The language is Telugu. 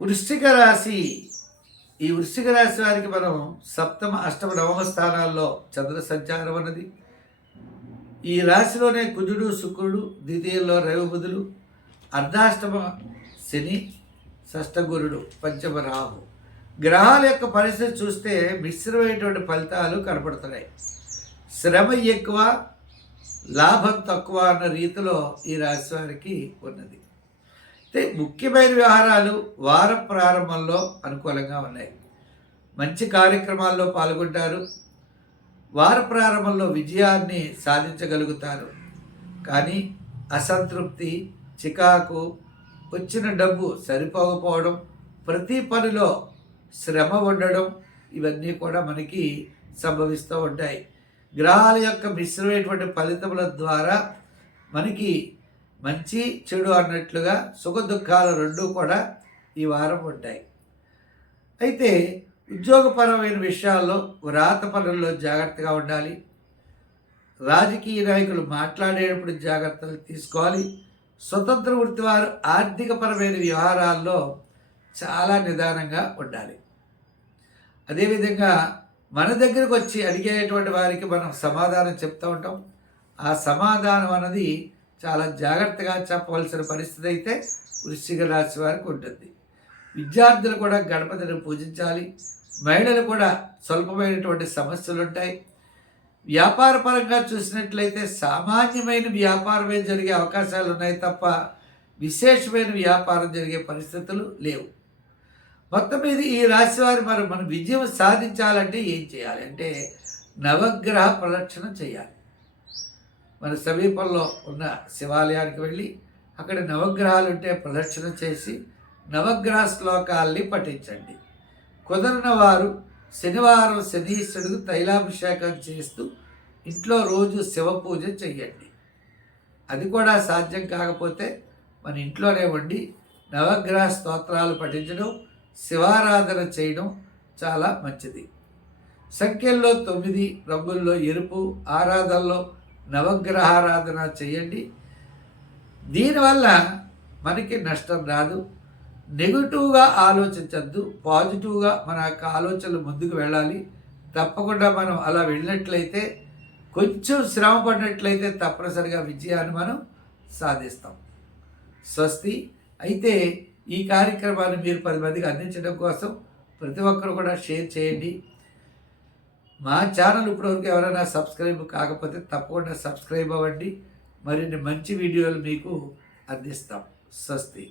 వృశ్చిక రాశి ఈ వృశ్చిక రాశి వారికి మనం సప్తమ అష్టమ నవమ స్థానాల్లో చంద్ర సంచారం అన్నది. ఈ రాశిలోనే కుజుడు శుక్రుడు ద్వితీయంలో రవి బుధులు అర్ధాష్టమ శని షష్టగురుడు పంచమ రాహు. గ్రహాల యొక్క పరిస్థితి చూస్తే మిశ్రమైనటువంటి ఫలితాలు కనపడుతున్నాయి. శ్రమ ఎక్కువ లాభం తక్కువ అన్న రీతిలో ఈ రాశి వారికి ఉన్నది. అయితే ముఖ్యమైన వ్యవహారాలు వార ప్రారంభంలో అనుకూలంగా ఉన్నాయి. మంచి కార్యక్రమాల్లో పాల్గొంటారు. వార ప్రారంభంలో విజయాన్ని సాధించగలుగుతారు. కానీ అసంతృప్తి చికాకు వచ్చిన డబ్బు సరిపోకపోవడం ప్రతి పనిలో శ్రమ ఉండడం ఇవన్నీ కూడా మనకి సంభవిస్తూ ఉంటాయి. గ్రహాల యొక్క మిశ్రమైనటువంటి ఫలితముల ద్వారా మనకి మంచి చెడు అన్నట్లుగా సుఖ దుఃఖాలు రెండూ కూడా ఈ వారం ఉంటాయి. అయితే ఉద్యోగపరమైన విషయాల్లో వ్రాత పనుల్లో జాగ్రత్తగా ఉండాలి. రాజకీయ నాయకులు మాట్లాడేటప్పుడు జాగ్రత్తలు తీసుకోవాలి. స్వతంత్ర వృత్తి వారు ఆర్థికపరమైన వ్యవహారాల్లో చాలా నిదానంగా ఉండాలి. అదేవిధంగా మన దగ్గరకు వచ్చి అడిగేటువంటి వారికి మనం సమాధానం చెప్తూ ఉంటాం. ఆ సమాధానం అన్నది చాలా జాగ్రత్తగా చెప్పవలసిన పరిస్థితి అయితే వృశ్చిక రాశి వారికి ఉంటుంది. విద్యార్థులు కూడా గణపతిని పూజించాలి. మహిళలు కూడా స్వల్పమైనటువంటి సమస్యలు ఉంటాయి. వ్యాపార పరంగా చూసినట్లయితే సామాన్యమైన వ్యాపారమే జరిగే అవకాశాలు ఉన్నాయి తప్ప విశేషమైన వ్యాపారం జరిగే పరిస్థితులు లేవు. మొత్తం మీద ఈ రాశి వారి మరి మనం విజయం సాధించాలంటే ఏం చేయాలి? అంటే నవగ్రహ ప్రదక్షిణ చేయాలి. మన సమీపంలో ఉన్న శివాలయానికి వెళ్ళి అక్కడ నవగ్రహాలు ఉంటే ప్రదక్షిణ చేసి నవగ్రహ శ్లోకాల్ని పఠించండి. కుదరిన వారు శనివారం శనీశ్వరుడికి తైలాభిషేకం చేస్తూ ఇంట్లో రోజు శివ పూజ చెయ్యండి. అది కూడా సాధ్యం కాకపోతే మన ఇంట్లోనే ఉండి నవగ్రహ స్తోత్రాలు పఠించడం శివారాధన చేయడం చాలా మంచిది. సంఖ్యల్లో తొమ్మిది రంగుల్లో ఎరుపు ఆరాధనలో నవగ్రహారాధన చేయండి. దీనివల్ల మనకి నష్టం రాదు. నెగిటివ్గా ఆలోచించద్దు. పాజిటివ్గా మన యొక్క ఆలోచనలు ముందుకు వెళ్ళాలి. తప్పకుండా మనం అలా వెళ్ళినట్లయితే కొంచెం శ్రమ పడినట్లయితే తప్పనిసరిగా విజయాన్ని మనం సాధిస్తాం. స్వస్తి. అయితే ఈ కార్యక్రమాన్ని మీరు పది మందికి అందించడం కోసం ప్రతి ఒక్కరు కూడా షేర్ చేయండి. మా ఛానల్ ఇప్పటివరకు ఎవరైనా సబ్స్క్రైబ్ కాకపోతే తప్పకుండా సబ్స్క్రైబ్ అవ్వండి. మరిన్ని మంచి వీడియోలు మీకు అందిస్తాం. స్వస్తి.